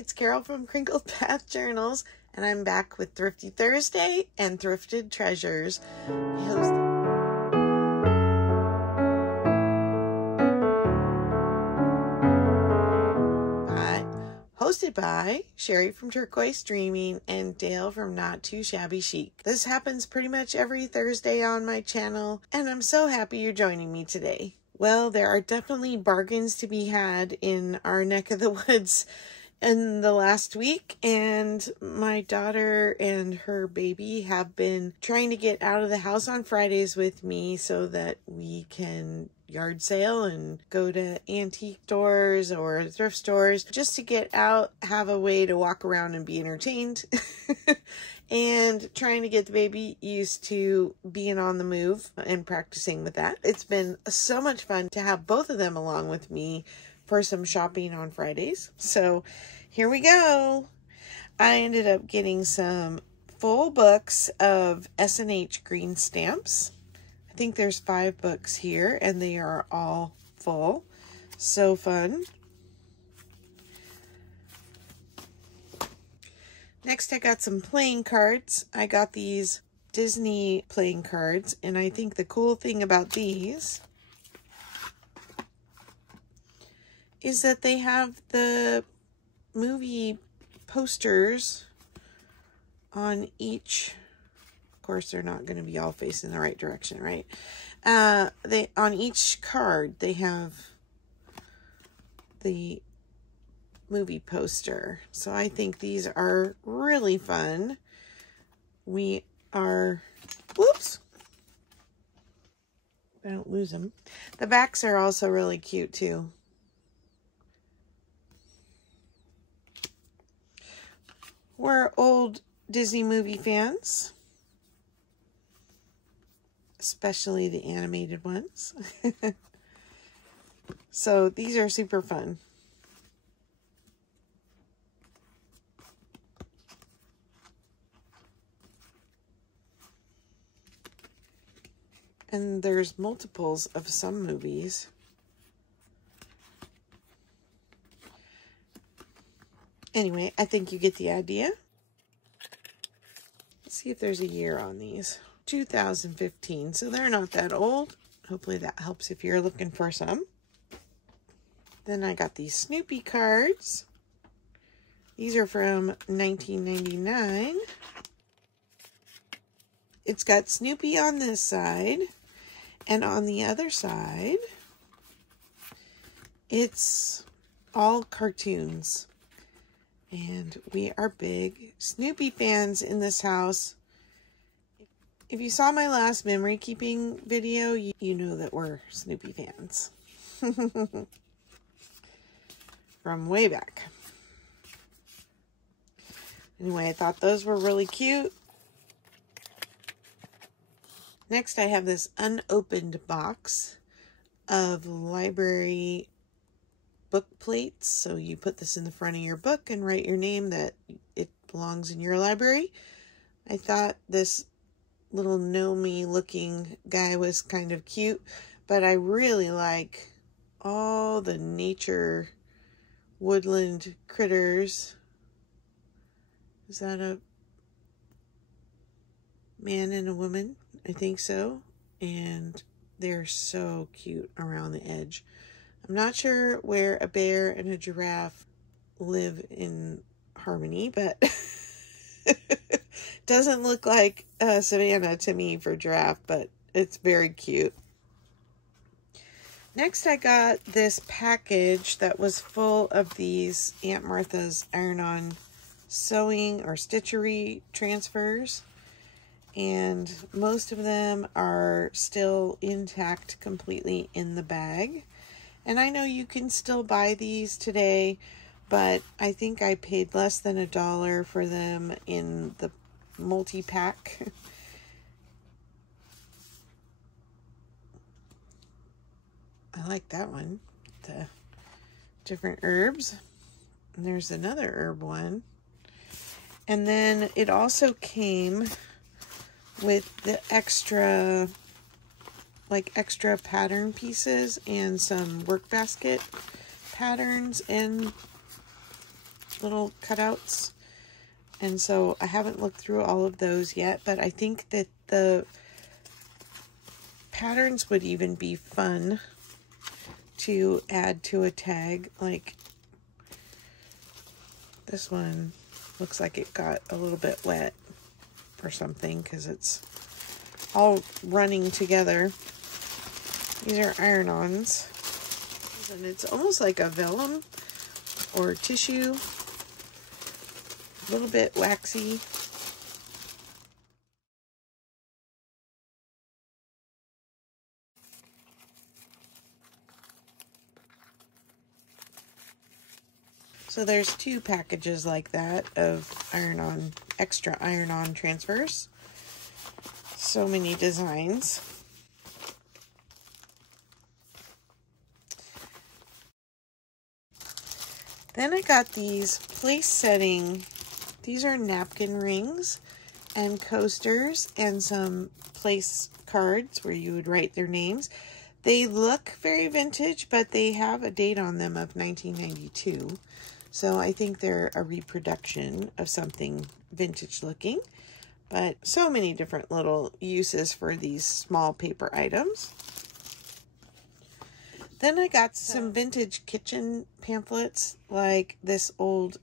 it's Carol from Crinkled Path Journals, and I'm back with Thrifty Thursday and Thrifted Treasures. Hosted by Sheree from Turquoise Dreaming and Dale from Not Too Shabby Chic. This happens pretty much every Thursday on my channel, and I'm so happy you're joining me today. Well, there are definitely bargains to be had in our neck of the woods in the last week, and my daughter and her baby have been trying to get out of the house on Fridays with me so that we can yard sale and go to antique stores or thrift stores just to get out, have a way to walk around and be entertained, and trying to get the baby used to being on the move and practicing with that. It's been so much fun to have both of them along with me for some shopping on Fridays. So here we go. I ended up getting some full books of S&H green stamps. I think there's 5 books here, and they are all full. So fun. Next, I got some playing cards. I got these Disney playing cards, and I think the cool thing about these is that they have the movie posters on each. Of course, they're not going to be all facing the right direction, right? On each card, they have the movie poster. So I think these are really fun. We are, whoops, I don't lose them. The backs are also really cute too. We're old Disney movie fans, especially the animated ones. So these are super fun. And there's multiples of some movies. Anyway, I think you get the idea. Let's see if there's a year on these. 2015, so they're not that old. Hopefully that helps if you're looking for some. Then I got these Snoopy cards. These are from 1999. It's got Snoopy on this side, and on the other side, it's all cartoons. And we are big Snoopy fans in this house. If you saw my last memory keeping video, you know that we're Snoopy fans. From way back. Anyway, I thought those were really cute. Next, I have this unopened box of library book plates. So you put this in the front of your book and write your name that it belongs in your library. I thought this little gnomey looking guy was kind of cute, but I really like all the nature woodland critters. Is that a man and a woman? I think so. And they're so cute around the edge. I'm not sure where a bear and a giraffe live in harmony, but doesn't look like a savanna to me for giraffe, but it's very cute. Next, I got this package that was full of these Aunt Martha's iron-on sewing or stitchery transfers, and most of them are still intact completely in the bag. And I know you can still buy these today, but I think I paid less than $1 for them in the multi-pack. I like that one. The different herbs. And there's another herb one. And then it also came with the extra pattern pieces and some work basket patterns, and little cutouts. And so I haven't looked through all of those yet, but I think that the patterns would even be fun to add to a tag. Like this one looks like it got a little bit wet or something because it's all running together. These are iron-ons, and it's almost like a vellum or tissue, a little bit waxy. So there's 2 packages like that of iron-on, extra iron-on transfers. So many designs. Then I got these place setting, these are napkin rings and coasters and some place cards where you would write their names. They look very vintage, but they have a date on them of 1992. So I think they're a reproduction of something vintage looking. But so many different little uses for these small paper items. Then I got some vintage kitchen pamphlets, like this old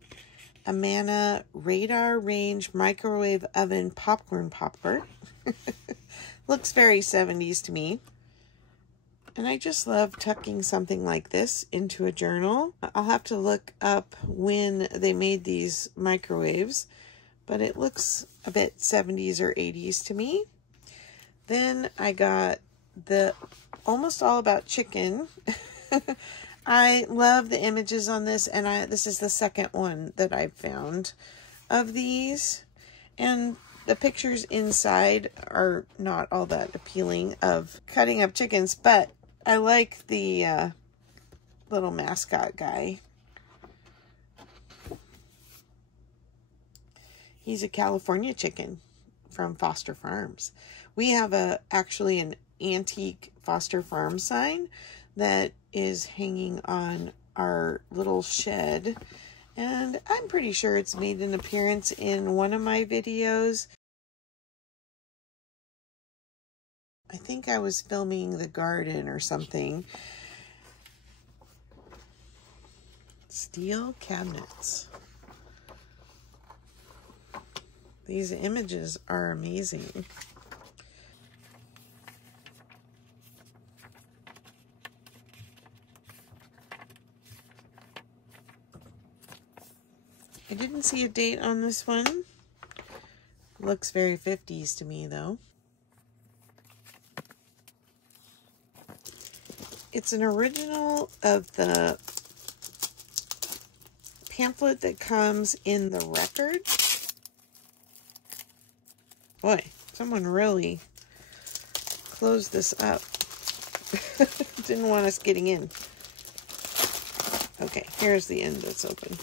Amana radar range microwave oven popcorn popper. Looks very 70s to me. And I just love tucking something like this into a journal. I'll have to look up when they made these microwaves, but it looks a bit 70s or 80s to me. Then I got the Almost All About Chicken. I love the images on this, and this is the second one that I've found of these. And the pictures inside are not all that appealing of cutting up chickens, but I like the little mascot guy. He's a California chicken from Foster Farms. We have actually an antique Foster Farm sign that is hanging on our little shed, and I'm pretty sure it's made an appearance in one of my videos. I think I was filming the garden or something. Steel cabinets. These images are amazing. I didn't see a date on this one. Looks very 50s to me though. It's an original of the pamphlet that comes in the record. Boy, someone really closed this up. Didn't want us getting in. Okay, here's the end that's open.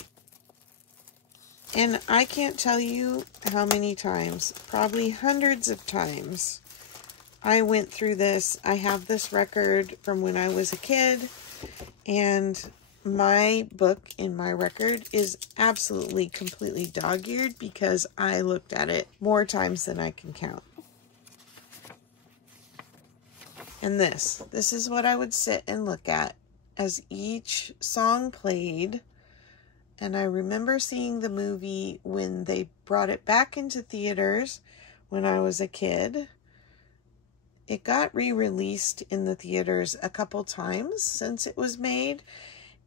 And I can't tell you how many times, probably hundreds of times, I went through this. I have this record from when I was a kid, and my book in my record is absolutely, completely dog-eared because I looked at it more times than I can count. And this is what I would sit and look at as each song played. And I remember seeing the movie when they brought it back into theaters when I was a kid. It got re-released in the theaters a couple times since it was made.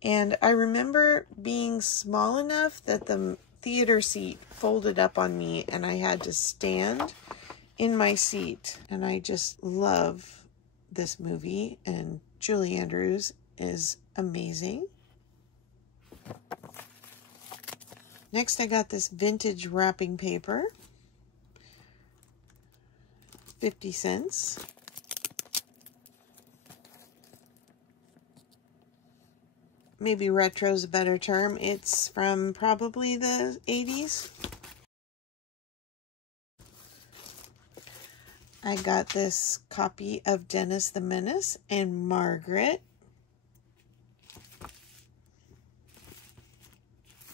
And I remember being small enough that the theater seat folded up on me and I had to stand in my seat. And I just love this movie, and Julie Andrews is amazing. Next, I got this vintage wrapping paper, 50 cents. Maybe retro is a better term. It's from probably the 80s. I got this copy of Dennis the Menace and Margaret.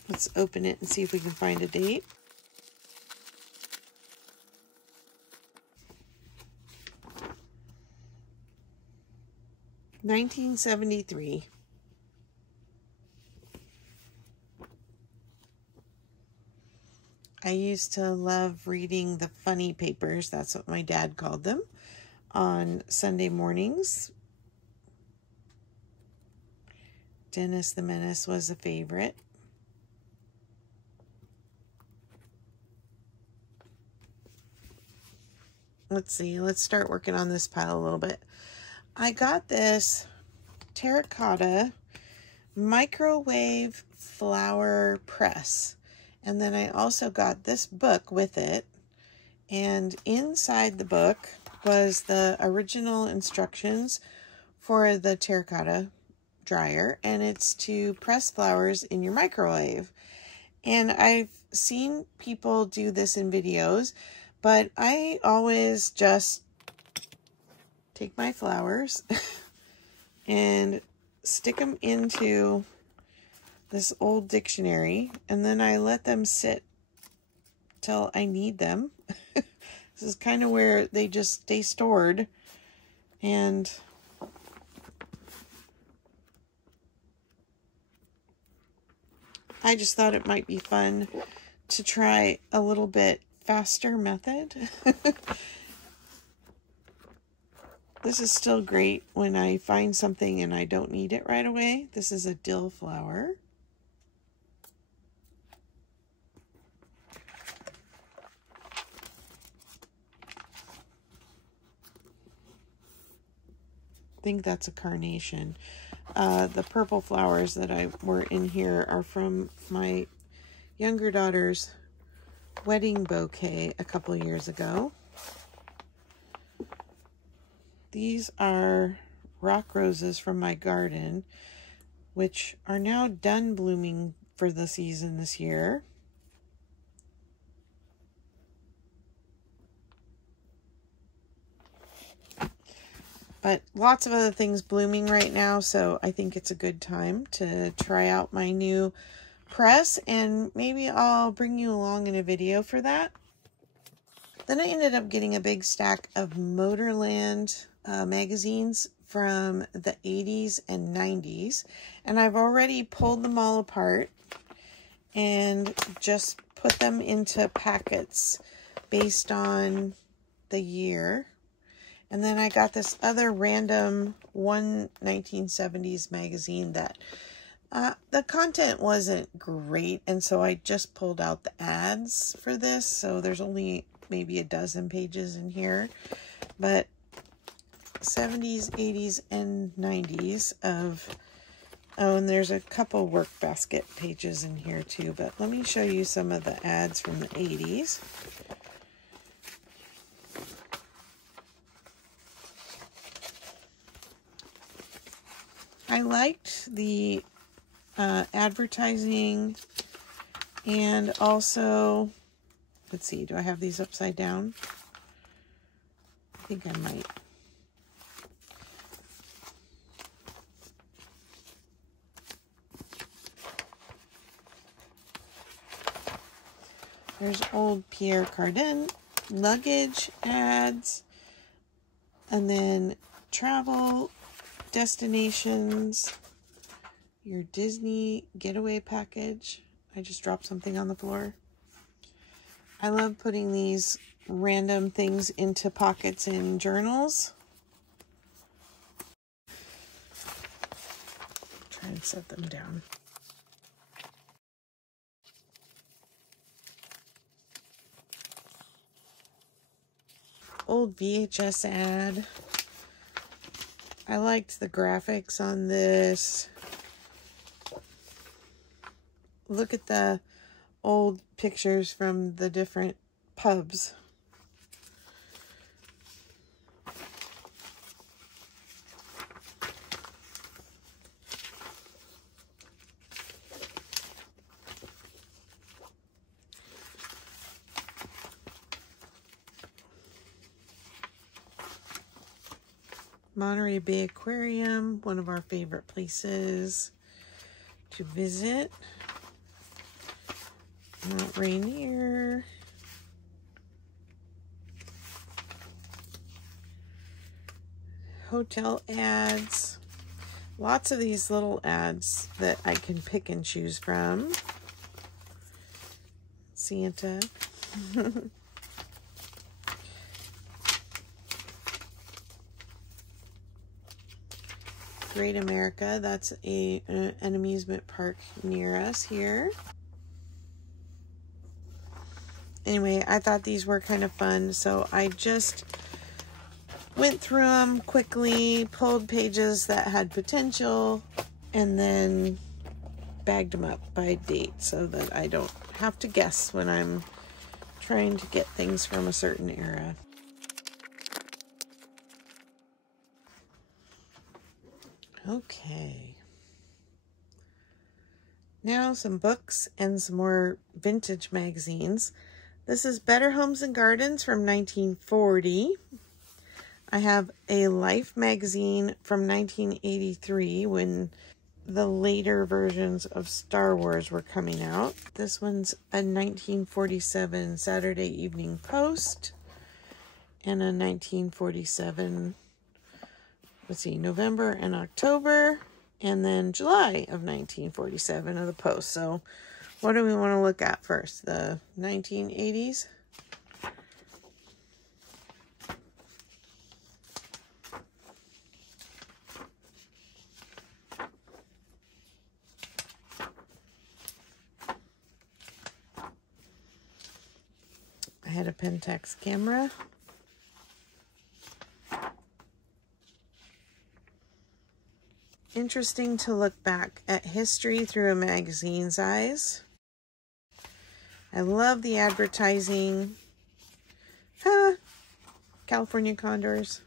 Let's open it and see if we can find a date. $1973. I used to love reading the funny papers, that's what my dad called them, on Sunday mornings. Dennis the Menace was a favorite. Let's see, let's start working on this pile a little bit. I got this terracotta microwave flower press, and then I also got this book with it, and inside the book was the original instructions for the terracotta dryer, and it's to press flowers in your microwave. And I've seen people do this in videos, but I always just take my flowers and stick them into this old dictionary, and then I let them sit till I need them. This is kind of where they just stay stored, and I just thought it might be fun to try a little bit faster method. This is still great when I find something and I don't need it right away. This is a dill flower. I think that's a carnation. The purple flowers that were in here are from my younger daughter's wedding bouquet a couple years ago. These are rock roses from my garden, which are now done blooming for the season this year. But lots of other things blooming right now, so I think it's a good time to try out my new press, and maybe I'll bring you along in a video for that. Then I ended up getting a big stack of Motorland magazines from the 80s and 90s, and I've already pulled them all apart and just put them into packets based on the year. And then I got this other random 1970s magazine that the content wasn't great, and so I just pulled out the ads for this, so there's only maybe a dozen pages in here. But 70s, 80s, and 90s of, oh, and there's a couple work basket pages in here too, but let me show you some of the ads from the 80s. I liked the advertising, and also, let's see, do I have these upside down? I think I might. There's old Pierre Cardin luggage ads, and then travel destinations, your Disney getaway package. I just dropped something on the floor. I love putting these random things into pockets in journals. Try and set them down. Old VHS ad. I liked the graphics on this. Look at the old pictures from the different pubs. Monterey Bay Aquarium, one of our favorite places to visit. Mount Rainier. Hotel ads. Lots of these little ads that I can pick and choose from. Santa. Great America. That's an amusement park near us here. Anyway, I thought these were kind of fun, so I just went through them quickly, pulled pages that had potential, and then bagged them up by date so that I don't have to guess when I'm trying to get things from a certain era. Okay. Now some books and some more vintage magazines. This is Better Homes and Gardens from 1940. I have a Life magazine from 1983 when the later versions of Star Wars were coming out. This one's a 1947 Saturday Evening Post and a 1947, let's see, November and October, and then July of 1947 of the Post. So what do we want to look at first? The 1980s? I had a Pentax camera. Interesting to look back at history through a magazine's eyes. I love the advertising. California Condors.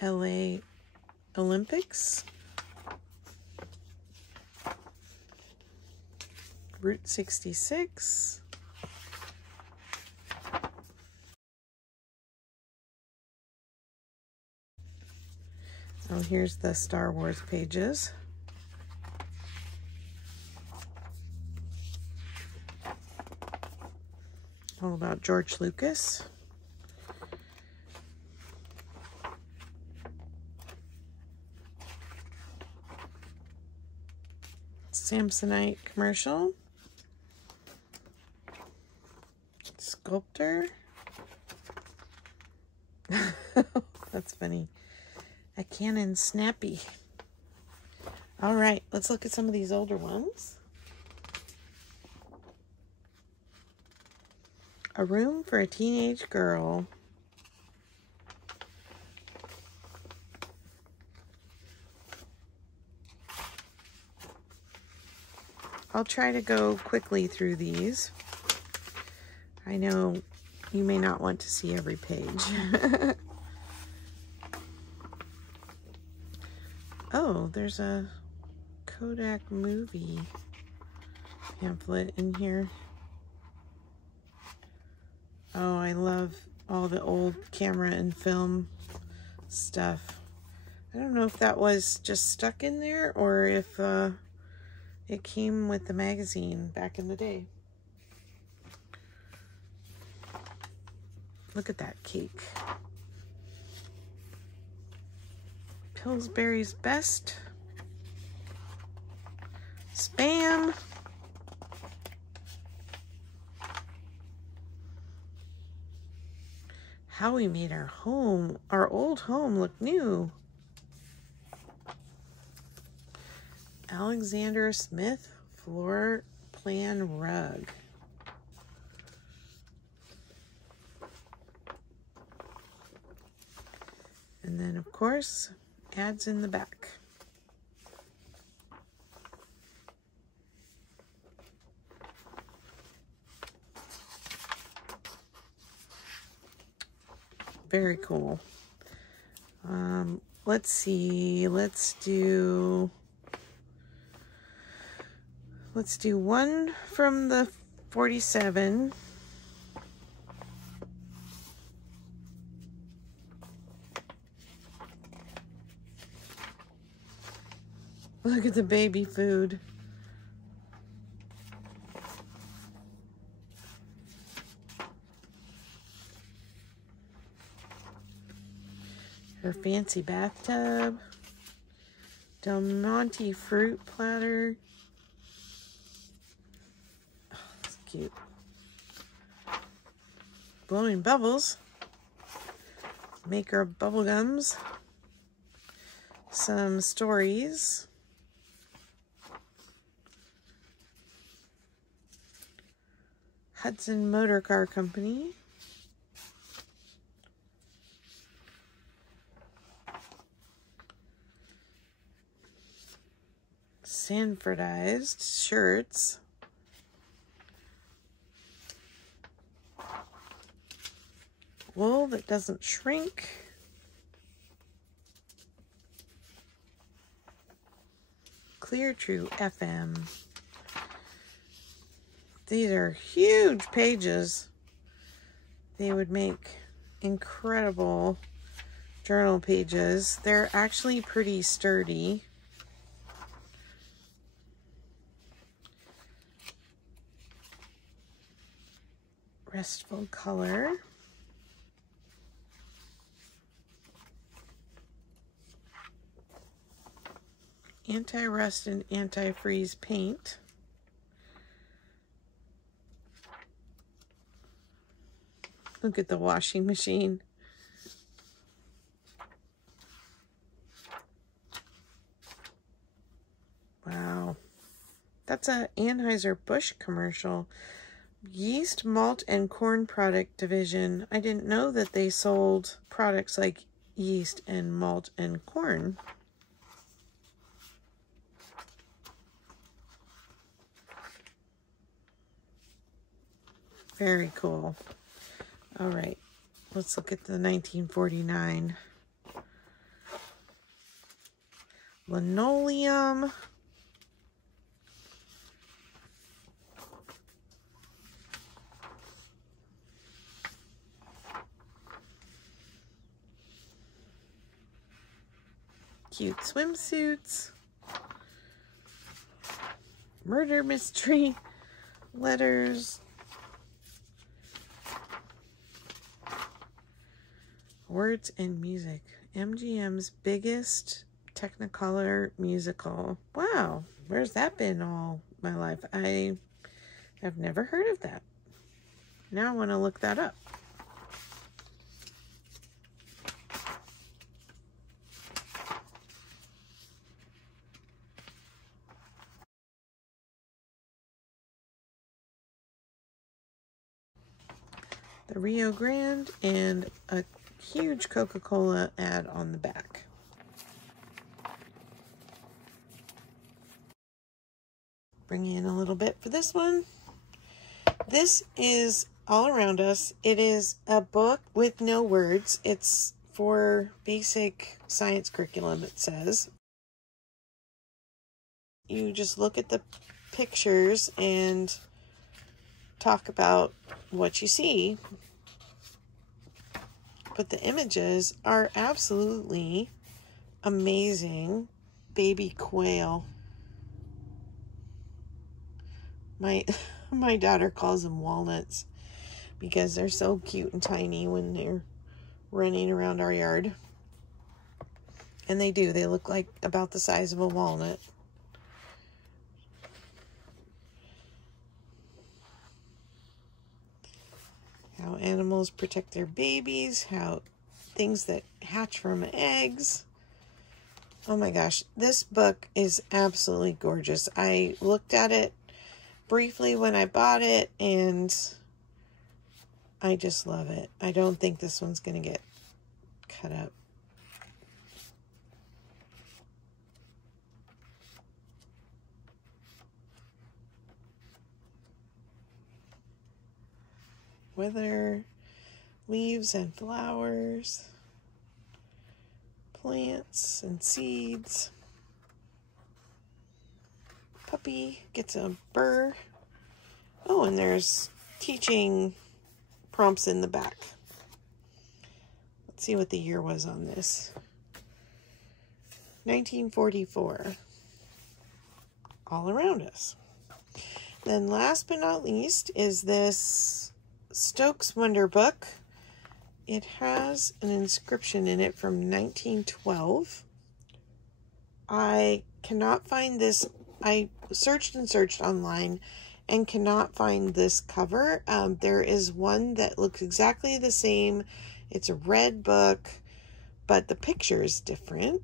LA Olympics. Route 66. Oh, here's the Star Wars pages. All about George Lucas. Samsonite commercial. Sculptor. That's funny. A Canon Snappy. All right, let's look at some of these older ones. A Room for a Teenage Girl. I'll try to go quickly through these. I know you may not want to see every page. Oh, there's a Kodak movie pamphlet in here. Oh, I love all the old camera and film stuff. I don't know if that was just stuck in there or if it came with the magazine back in the day. Look at that cake. Pillsbury's Best. Spam. How we made our home, our old home, look new. Alexander Smith floor plan rug. And then, of course, ads in the back. Very cool. Let's see. Let's do one from the 47. Look at the baby food. Her fancy bathtub. Del Monte fruit platter. Oh, that's cute. Blowing bubbles. Maker of bubble gums. Some stories. Hudson Motor Car Company. Sanfordized shirts. Wool that doesn't shrink. Clear True FM. These are huge pages. They would make incredible journal pages. They're actually pretty sturdy. Restful color. Anti-rust and anti-freeze paint. Look at the washing machine. Wow. That's a Anheuser-Busch commercial. Yeast, malt, and corn product division. I didn't know that they sold products like yeast and malt and corn. Very cool. All right, let's look at the 1949. Linoleum. Cute swimsuits. Murder mystery letters. Words and music. MGM's biggest Technicolor musical. Wow, where's that been all my life? I have never heard of that. Now I want to look that up. The Rio Grande and a huge Coca-Cola ad on the back. Bring in a little bit for this one. This is All Around Us. It is a book with no words. It's for basic science curriculum, it says. You just look at the pictures and talk about what you see. But the images are absolutely amazing. Baby quail. My daughter calls them walnuts because they're so cute and tiny when they're running around our yard. And they do. They look like about the size of a walnut. How animals protect their babies, how things that hatch from eggs. Oh my gosh, this book is absolutely gorgeous. I looked at it briefly when I bought it, and I just love it. I don't think this one's going to get cut up. Weather, leaves and flowers, plants and seeds. Puppy gets a burr. Oh, and there's teaching prompts in the back. Let's see what the year was on this. 1944. all around us. Then last but not least is this Stokes Wonder Book. It has an inscription in it from 1912. I cannot find this. I searched and searched online and cannot find this cover. There is one that looks exactly the same. It's a red book, but the picture is different,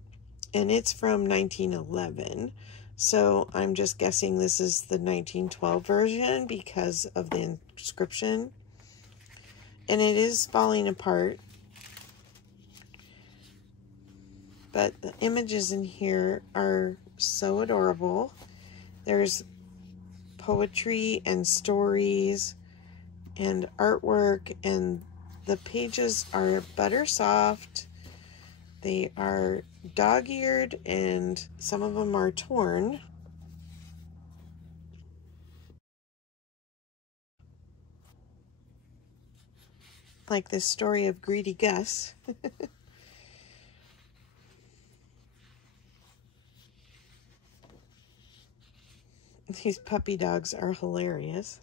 and it's from 1911. So I'm just guessing this is the 1912 version because of the inscription. And it is falling apart. But the images in here are so adorable. There's poetry and stories and artwork, and the pages are butter soft. They are dog-eared, and some of them are torn. Like this story of Greedy Gus. These puppy dogs are hilarious.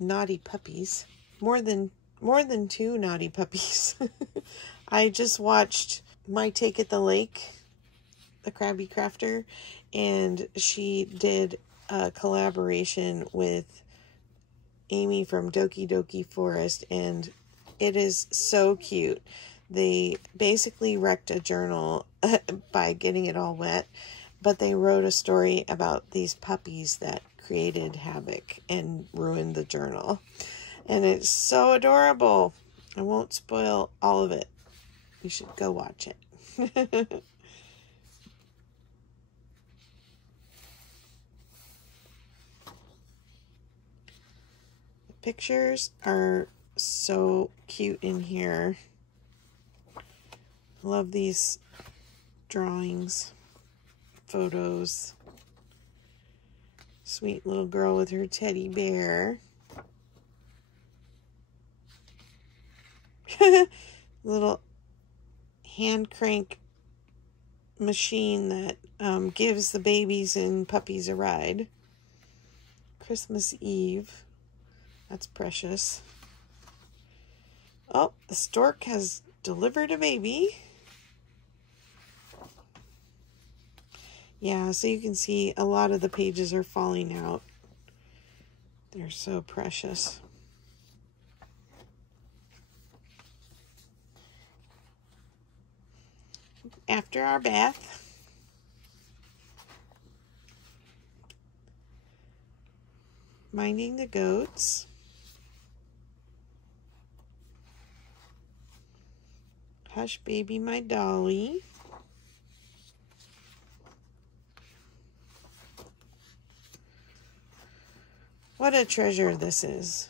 Naughty puppies. More than 2 naughty puppies. I just watched My Take at the Lake, the Krabby Crafter, and she did a collaboration with Amy from Doki Doki Forest, and it is so cute. They basically wrecked a journal by getting it all wet, but they wrote a story about these puppies that created havoc and ruined the journal. And it's so adorable. I won't spoil all of it. You should go watch it. The pictures are so cute in here. Love these drawings, photos. Sweet little girl with her teddy bear. Little hand crank machine that gives the babies and puppies a ride. Christmas Eve. That's precious. Oh, the stork has delivered a baby. Yeah, so you can see a lot of the pages are falling out. They're so precious. After our bath, minding the goats. Hush, baby, my dolly. What a treasure this is.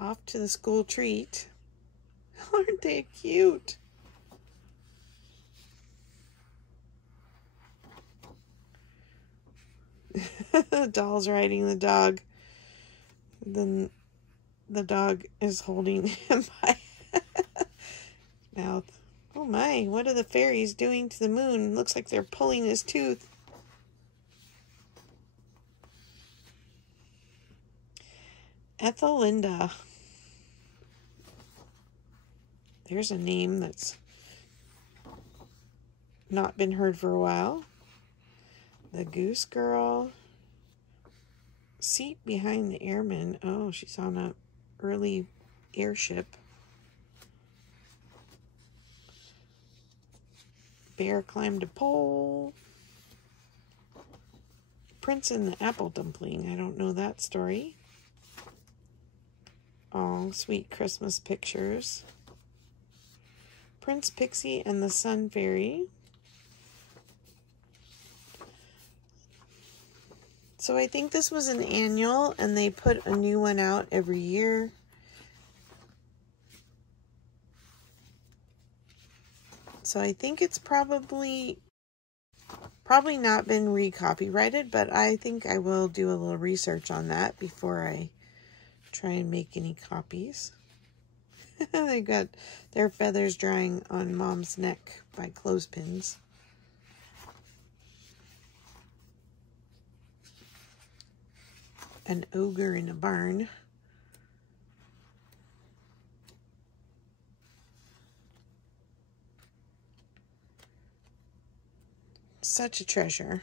Off to the school treat. Aren't they cute? The doll's riding the dog. Then the dog is holding him by his mouth. Oh my, what are the fairies doing to the moon? Looks like they're pulling his tooth. Ethelinda. There's a name that's not been heard for a while. The Goose Girl. Seat behind the airman. Oh, she's on an early airship. Bear climbed a pole. Prince and the Apple Dumpling. I don't know that story. Oh, sweet Christmas pictures. Prince Pixie and the Sun Fairy. So I think this was an annual, and they put a new one out every year. So I think it's probably not been re-copyrighted, but I think I will do a little research on that before I try and make any copies. They got their feathers drying on Mom's neck by clothespins. An ogre in a barn. Such a treasure.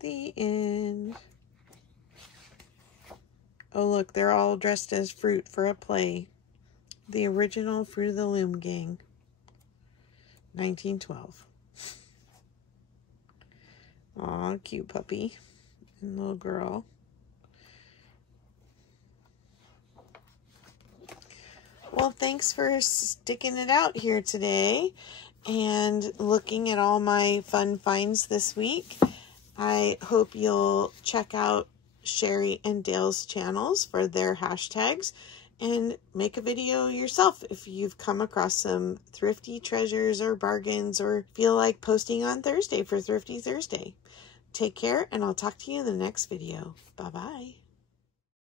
The end. Oh, look, they're all dressed as fruit for a play. The original Fruit of the Loom gang. 1912. Aw, cute puppy and little girl. Well, thanks for sticking it out here today and looking at all my fun finds this week. I hope you'll check out Sheree and Dale's channels for their hashtags and make a video yourself if you've come across some thrifty treasures or bargains or feel like posting on Thursday for Thrifty Thursday. Take care, and I'll talk to you in the next video. Bye-bye.